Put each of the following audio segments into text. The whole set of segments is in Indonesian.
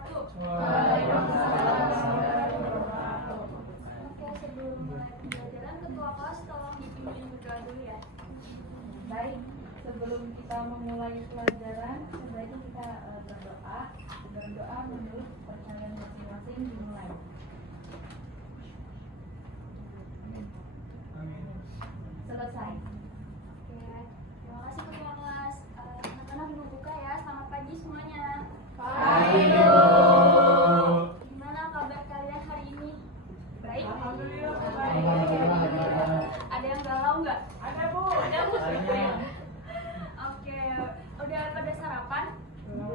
wabarakatuh. Oke, sebelum mulai pembelajaran, ketua kelas tolong dipimpin berdoa dulu ya. Baik, sebelum kita memulai pelajaran, sebaiknya kita berdoa menurut percayaan masing-masing dimulai. Selesai. Oke, terima kasih ketua kelas. Anak-anak dulu buka ya. Selamat pagi semuanya. Pagi, Bu. Gimana kabar kalian hari ini? Baik? Alhamdulillah. Ada yang galau nggak? Ada, Bu. Ada, Bu. Oke, udah pada sarapan? Ya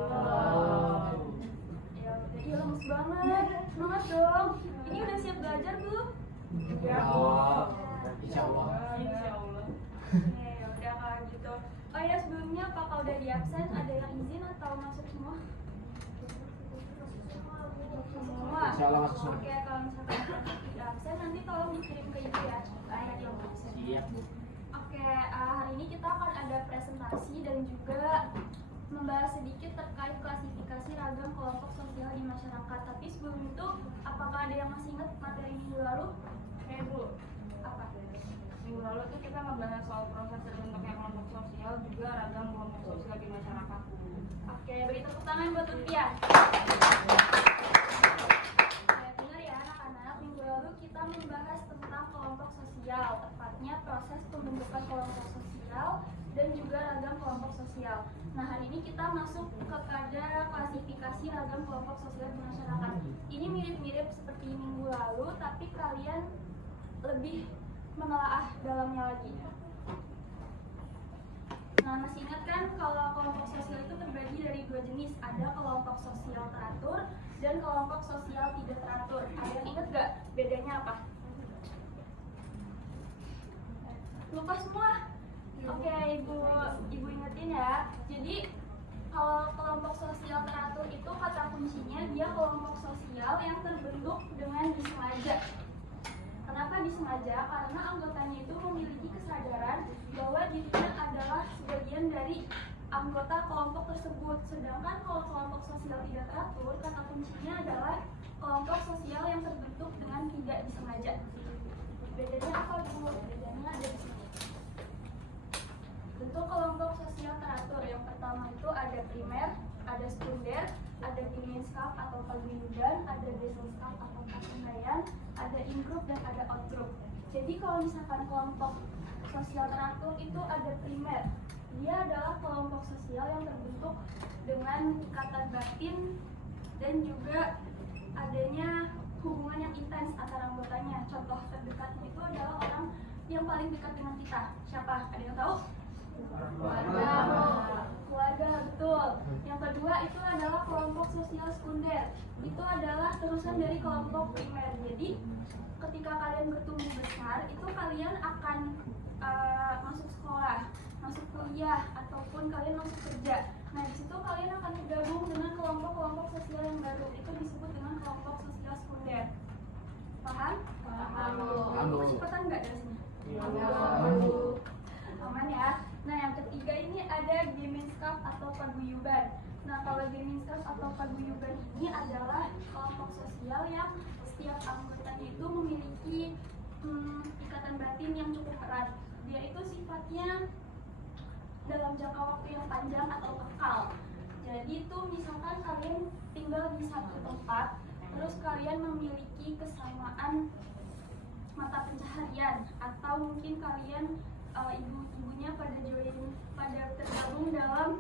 udah, iya lemes banget. Semangat dong. Ini udah siap belajar belum? Ya, Bu. Insya Allah. Oke, ya udah kalau gitu. Oh ya, sebelumnya apakah udah di absen? Ada yang izin atau masuk semua? Semua. Insya Allah masuk semua. Oke, kalau misalkan di absen nanti tolong dikirim ke ibu ya. Ada yang absen. Siap, Bu. Oke, hari ini kita akan ada presentasi dan juga membahas sedikit terkait klasifikasi ragam kelompok sosial di masyarakat. Tapi sebelum itu, apakah ada yang masih ingat materi minggu lalu? Bu. Apa? Minggu lalu tuh kita ngebahas soal proses terbentuknya kelompok sosial, juga ragam kelompok sosial di masyarakat. Oke, beri tepuk tangan buat Lutfiah. Dengar ya anak-anak, minggu lalu kita membahas tentang kelompok sosial, tepatnya proses pembentukan kelompok sosial dan juga ragam kelompok sosial. Nah, hari ini kita masuk kepada klasifikasi ragam kelompok sosial di masyarakat. Ini mirip-mirip seperti minggu lalu, tapi kalian lebih menelaah dalamnya lagi. Nah, masih ingat kan kalau kelompok sosial itu terbagi dari dua jenis, ada kelompok sosial teratur dan kelompok sosial tidak teratur. Ada yang ingat gak bedanya apa? Lupa semua? Oke, ibu ingetin ya. Jadi kalau kelompok sosial teratur itu kata kuncinya dia kelompok sosial yang terbentuk dengan disengaja. Kenapa disengaja? Karena anggotanya itu memiliki kesadaran bahwa dirinya adalah sebagian dari anggota kelompok tersebut. Sedangkan kalau kelompok sosial tidak teratur, kata kuncinya adalah kelompok sosial yang terbentuk dengan tidak disengaja. Bedanya apa, Bu? Bedanya ada di sini. Bentuk kelompok sosial teratur yang pertama itu ada primer, ada sekunder, ada gemeenschap atau paguyuban, ada geselschap atau perkendaian, ada in-group dan ada out-group. Jadi kalau misalkan kelompok sosial teratur itu ada primer, dia adalah kelompok sosial yang terbentuk dengan ikatan batin dan juga adanya hubungan yang intens antara anggotanya. Contoh terdekatnya itu adalah orang yang paling dekat dengan kita. Siapa? Ada yang tahu? Keluarga, betul. Yang kedua itu adalah kelompok sosial sekunder. Itu adalah terusan dari kelompok primer. Jadi ketika kalian bertumbuh besar, itu kalian akan masuk sekolah, masuk kuliah, ataupun kalian masuk kerja. Nah, di situ kalian akan bergabung dengan kelompok-kelompok sosial yang baru. Itu disebut dengan kelompok sosial sekunder. Paham? Paham. Cepetan nggak dari sini? Aman ya. Nah, yang ketiga ini ada gemeenschap atau paguyuban. Nah, kalau gemeenschap atau paguyuban ini adalah kelompok sosial yang setiap anggotanya itu memiliki ikatan batin yang cukup erat. Dia itu sifatnya dalam jangka waktu yang panjang atau kekal. Jadi itu misalkan kalian tinggal di satu tempat, terus kalian memiliki kesamaan mata pencaharian, atau mungkin kalian ibu-ibunya pada tergabung dalam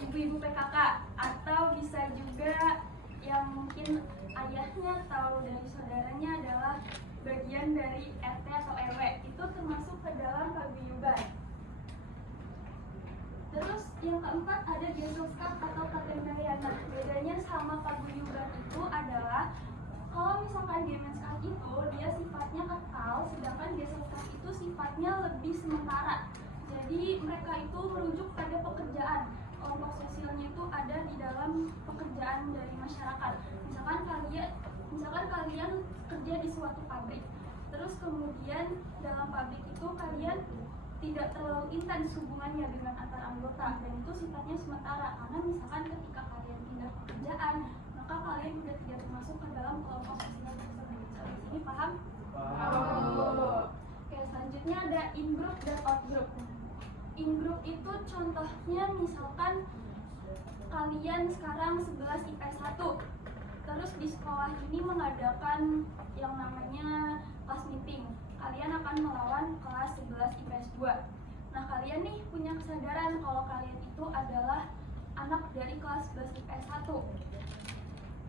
ibu-ibu PKK, atau bisa juga yang mungkin ayahnya atau dari saudaranya adalah bagian dari RT atau RW. Itu termasuk ke dalam paguyuban. Terus yang keempat ada geselschap atau perkendaian. Nah, bedanya sama paguyuban itu adalah kalau misalkan gemeenschap itu dia sifatnya kekal, sedangkan geselschap itu sifatnya lebih sementara. Jadi mereka itu merujuk pada pekerjaan. Kelompok sosialnya itu ada di dalam pekerjaan dari masyarakat. Misalkan kalian kerja di suatu pabrik, terus kemudian dalam pabrik itu kalian tidak terlalu intens hubungannya dengan antar anggota, dan itu sifatnya sementara. Karena misalkan ketika kalian pindah pekerjaan kesengajaan, maka kalian juga tidak termasuk ke dalam kelompok sosial tersebut. Sampai sini paham? Oke, selanjutnya ada in-group dan out-group. In-group itu contohnya misalkan kalian sekarang 11 IPS 1, terus di sekolah ini mengadakan yang namanya class meeting. Kalian akan melawan kelas 11 IPS 2. Nah, kalian nih punya kesadaran kalau kalian itu adalah anak dari kelas 11 IPS 1.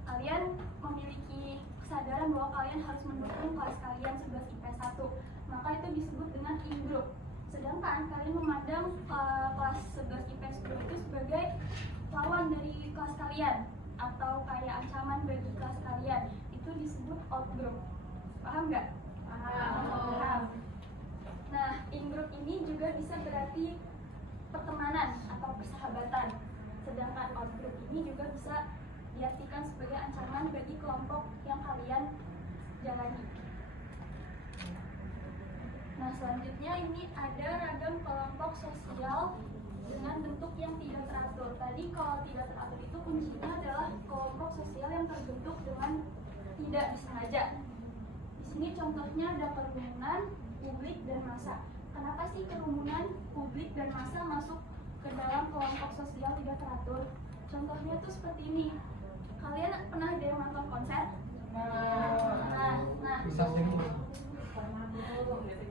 Kalian memiliki kesadaran bahwa kalian harus mendukung kelas kalian 11 IPS 1. Maka itu disebut dengan in-group. Sedangkan kalian memandang kelas 11 IPS 2 itu sebagai lawan dari kelas kalian atau kayak ancaman bagi kelas kalian, itu disebut out-group. Paham nggak? Paham. Nah, in-group ini juga bisa berarti pertemanan atau persahabatan. Sedangkan out-group ini juga bisa diartikan sebagai ancaman bagi kelompok yang kalian jalani. Nah, selanjutnya ini ada ragam kelompok sosial dengan bentuk yang tidak teratur. Tadi kalau tidak teratur itu kuncinya adalah kelompok sosial yang terbentuk dengan tidak disengaja. Di sini contohnya ada kerumunan, publik, dan massa. Kenapa sih kerumunan, publik, dan massa masuk ke dalam kelompok sosial tidak teratur? Contohnya tuh seperti ini. Kalian pernah ada yang nonton konser?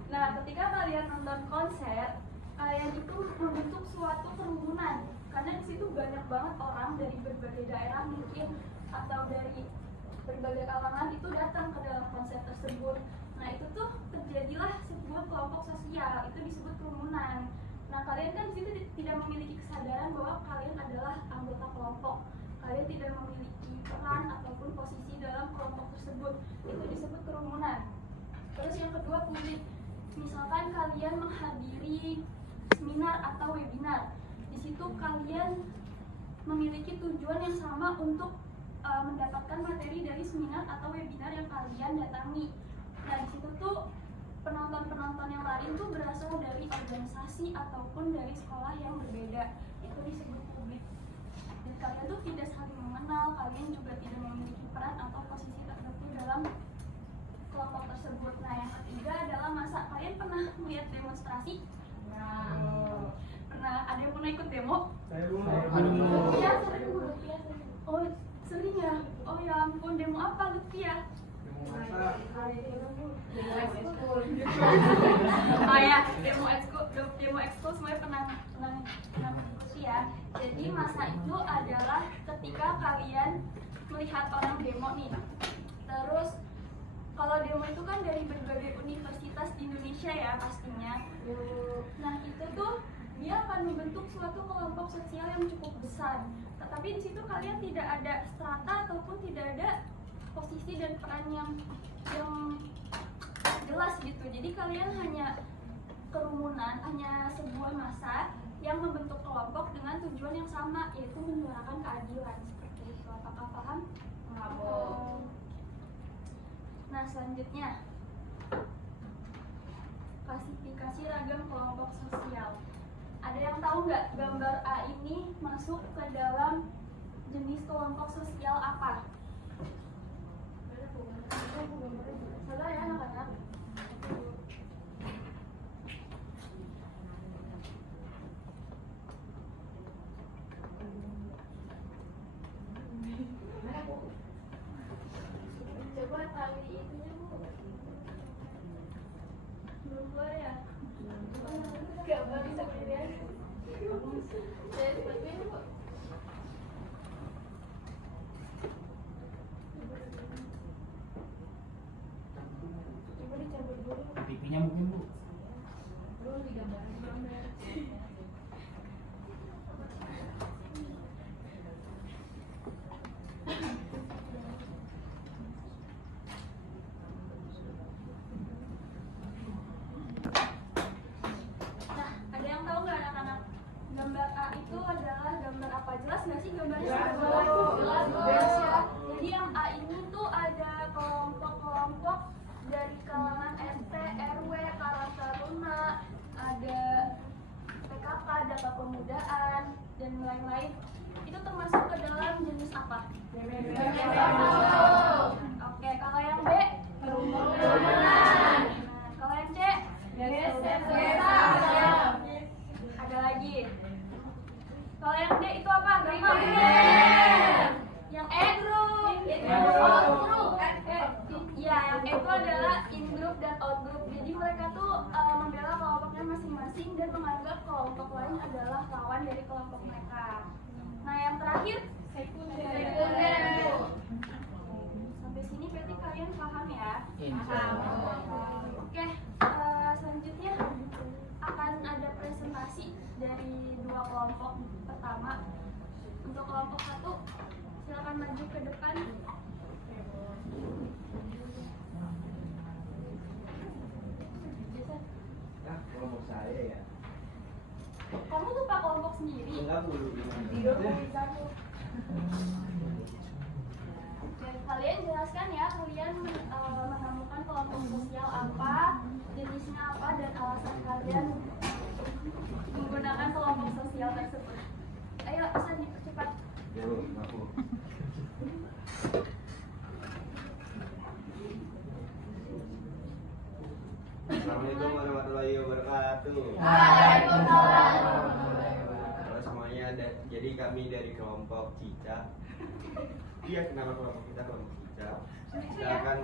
Nah, ketika kalian nonton konser, kalian itu membentuk suatu kerumunan karena di situ banyak banget orang dari berbagai daerah mungkin atau dari berbagai kalangan itu datang ke dalam konser tersebut. Nah, itu tuh terjadilah sebuah kelompok sosial, itu disebut kerumunan. Nah, kalian kan di situ tidak memiliki kesadaran bahwa kalian adalah anggota kelompok. Kalian tidak memiliki peran ataupun posisi dalam kelompok tersebut. Itu disebut kerumunan. Terus yang kedua, publik. Misalkan kalian menghadiri seminar atau webinar. Di situ kalian memiliki tujuan yang sama untuk mendapatkan materi dari seminar atau webinar yang kalian datangi. Nah, di situ tuh penonton-penonton yang lain tuh berasal dari organisasi ataupun dari sekolah yang berbeda. Itu disebut publik. Dan kalian tuh tidak saling mengenal, kalian juga tidak memiliki peran atau posisi tertentu dalam kelompok tersebut. Nah, yang ketiga adalah massa. Kalian pernah melihat demonstrasi? Pernah? Ada yang pernah ikut demo? Saya Iya, sering. Oh, sering ya? Oh ya ampun, demo apa Lutfi ya? Oh ya, demo ekskul semuanya pernah mengikuti ya. Jadi masa itu adalah ketika kalian melihat orang demo nih. Terus kalau demo itu kan dari berbagai universitas di Indonesia ya pastinya. Nah, itu tuh dia akan membentuk suatu kelompok sosial yang cukup besar. Tetapi di situ kalian tidak ada strata ataupun tidak ada posisi dan peran yang jelas gitu. Jadi kalian hanya kerumunan, hanya sebuah massa yang membentuk kelompok dengan tujuan yang sama, yaitu menyuarakan keadilan. Seperti itu. Apakah paham? Nah, selanjutnya klasifikasi ragam kelompok sosial. Ada yang tahu nggak gambar A ini masuk ke dalam jenis kelompok sosial apa? Salah ya anak-anak? Coba tali itunya Bu. Belum keluar ya? Gak bisa dilihat. Saya seperti ini Bu. Coba dicabut dulu. TV-nya mungkin Bu. Belum digambarin. Nah, ada yang tahu nggak anak-anak? Gambar A itu adalah gambar apa? Jelas nggak sih gambarnya? Jelas ya. Jadi yang A ini tuh ada kelompok-kelompok dari kalangan RT, RW, Karang Taruna, ada PKK, Data Pemudaan, dan lain-lain. Itu termasuk ke dalam jenis apa? Oke, kalau yang B? Kerumunan. Kalau yang C? Ada lagi. Kalau yang D itu apa? Yang E? Ya, yang E itu adalah in group dan out group. Jadi mereka tuh membela kelompoknya masing-masing dan menganggap kelompok lain adalah lawan dari kelompok mereka. Nah, yang terakhir sekunder. Sampai sini berarti kalian paham ya? Paham. Oke, selanjutnya akan ada presentasi dari dua kelompok. Pertama, untuk kelompok 1, silakan maju ke depan. Nah, kelompok saya ya. Kamu lupa kelompok sendiri? Enggak dulu. Oke, kalian jelaskan ya, kalian menemukan kelompok sosial apa, jenisnya apa, dan alasan kalian menggunakan kelompok sosial tersebut. Ayo, bisa dipercepat. Aku. Assalamualaikum warahmatullahi wabarakatuh. Halo semuanya, jadi kami dari kelompok Cicak. Iya, kenapa kelompok kita kelompok Cicak? Kita akan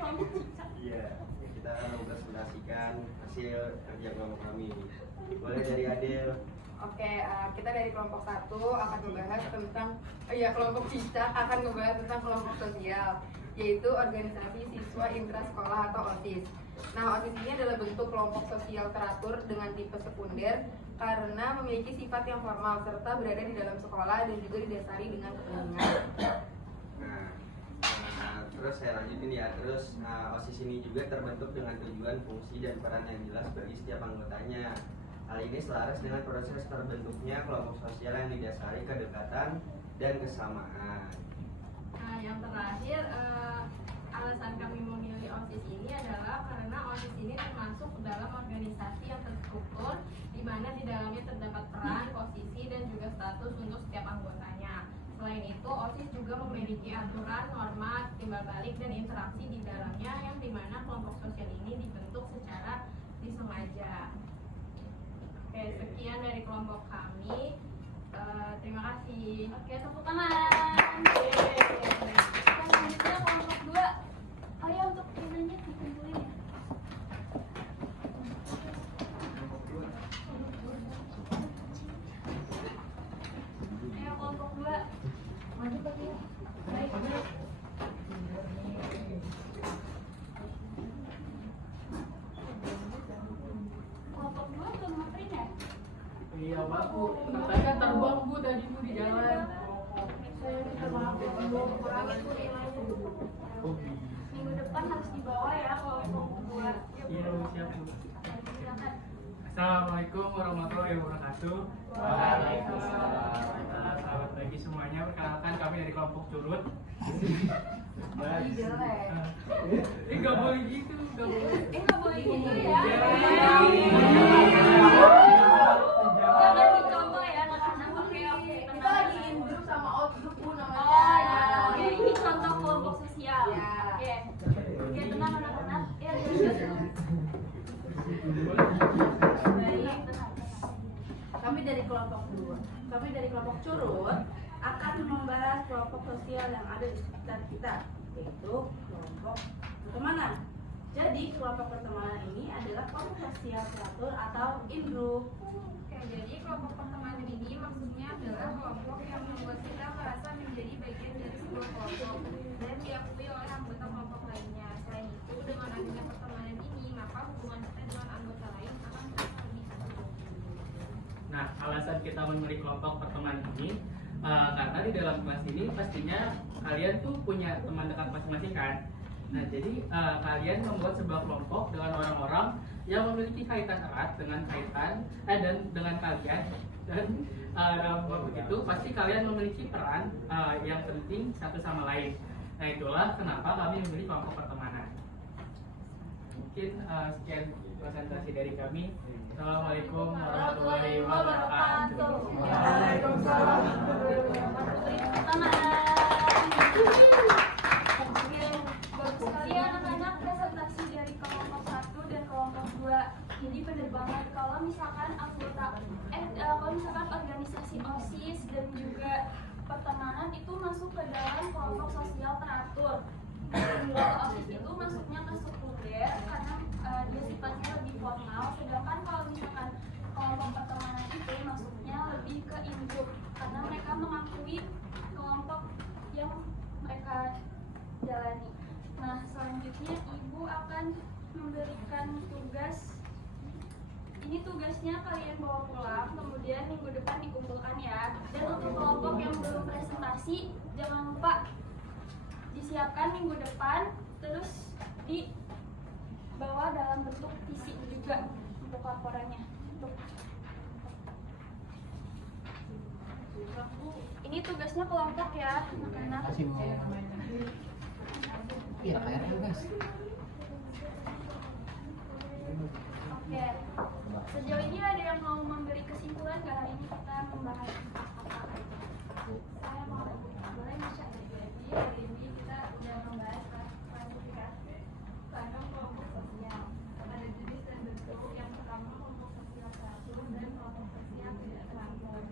Kelompok cicak. Iya, kita akan mempresentasikan hasil kerja kelompok kami. Boleh dari Adil. Oke, kita dari kelompok 1 akan membahas tentang kelompok Cicak akan membahas tentang kelompok sosial, yaitu organisasi siswa intrasekolah atau OSIS. Nah, OSIS ini adalah bentuk kelompok sosial teratur dengan tipe sekunder karena memiliki sifat yang formal serta berada di dalam sekolah dan juga didasari dengan kepentingan. Terus saya lanjutin ya. Terus OSIS ini juga terbentuk dengan tujuan, fungsi, dan peran yang jelas bagi setiap anggotanya. Hal ini selaras dengan proses terbentuknya kelompok sosial yang didasari kedekatan dan kesamaan. Nah, yang terakhir, alasan kami memilih OSIS ini adalah karena OSIS ini termasuk dalam organisasi yang terstruktur, di mana di dalamnya terdapat peran, posisi, dan juga status untuk setiap anggotanya. Selain itu, OSIS juga memiliki aturan, norma, timbal balik, dan interaksi di dalamnya yang dimana kelompok sosial ini dibentuk secara disengaja. Oke, sekian dari kelompok kami. Terima kasih. Oke, tepuk tangan. Selanjutnya kelompok 2. Ayo untuk ininya dikumpulin ya. Ayo kelompok 2. Maju ke kiri. Baik. Kelompok 2 belum ngapain ya? Iya, Mbak, Bu. Katanya terbang, Bu, tadi Bu di jalan. Saya minta maaf ya, Bu. Kurangin Bu nilainya. Minggu depan harus dibawa ya kelompok 2. Iya, Bu, siap, Bu. Silakan. Assalamualaikum warahmatullahi wabarakatuh. Waalaikumsalam. Selamat pagi semuanya. Perkenalkan kami dari kelompok Curut. Nggak boleh gitu, nggak boleh. Nggak boleh gitu ya. Jangan. Jangan dicontoh ya anak-anak. Oke, Kita lagi in group sama out group Bu namanya. Oh ya, oke. Ini contoh kelompok sosial. Ya. Oke. Oke, tenang anak-anak. Ya, tenang. Baik, tenang. Kami dari kelompok 2. Kami dari kelompok Curut akan membahas kelompok sosial yang ada di sekitar kita, yaitu kelompok pertemanan. Jadi kelompok pertemanan ini adalah kelompok sosial teratur atau in group. Oke, jadi kelompok pertemanan ini maksudnya adalah kelompok yang membuat kita merasa menjadi bagian dari sebuah kelompok dan diakui oleh anggota kelompok lainnya. Selain itu, dengan adanya pertemanan ini, maka hubungan kita dengan anggota lain akan terasa lebih akrab. Nah, alasan kita memilih kelompok pertemanan ini karena di dalam kelas ini pastinya kalian tuh punya teman dekat masing-masing kan. Nah, jadi kalian membuat sebuah kelompok dengan orang-orang yang memiliki kaitan erat dengan dan dengan kalian, dan dalam kelompok itu pasti kalian memiliki peran yang penting satu sama lain. Nah, itulah kenapa kami memilih kelompok pertemanan. Mungkin sekian presentasi dari kami. Assalamualaikum warahmatullahi wabarakatuh. Waalaikumsalam warahmatullahi wabarakatuh. Oke, bagus sekali ya anak-anak presentasi dari kelompok 1 dan kelompok 2. Jadi benar banget kalau misalkan organisasi OSIS dan juga pertemanan itu masuk ke dalam kelompok sosial teratur. Kalau OSIS itu masuknya ke sekunder karena dia sifatnya lebih formal, sedangkan kalau misalkan kelompok pertemanan itu masuknya lebih ke induk karena mereka mengakui kelompok yang mereka jalani. Nah, selanjutnya ibu akan memberikan tugas. Ini tugasnya kalian bawa pulang, kemudian minggu depan dikumpulkan ya. Dan untuk kelompok yang belum presentasi, jangan lupa disiapkan minggu depan, terus dibawa dalam bentuk visi juga untuk laporannya. Ini tugasnya kelompok ya, anak-anak. Iya, kayaknya guys. Oke, sejauh ini ada yang mau memberi kesimpulan nggak hari ini kita membahas apa? Saya mau, boleh Masya? Jadi hari ini kita udah membahas klasifikasi ragam kelompok sosial. Ada jenis dan bentuk. Yang pertama kelompok sosial teratur dan kelompok sosial tidak teratur.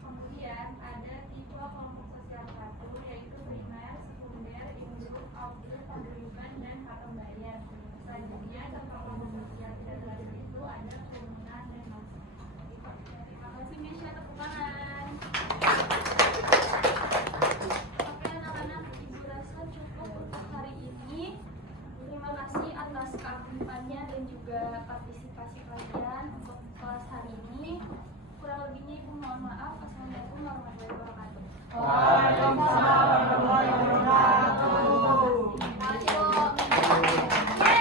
Kemudian ada tipe kelompok sosial teratur yaitu primer, sekunder, induk, output, paguyuban, dan hak pembayar. Selanjutnya contoh kelompok sosial tidak teratur itu ada kerumunan dan massa. Terima kasih Mesya, tepuk tangan. Oke anak-anak, ibu rasa cukup untuk hari ini. Terima kasih atas keaktifannya dan juga partisipasi kalian untuk kelas hari ini. Kurang lebihnya ibu mohon maaf. Assalamualaikum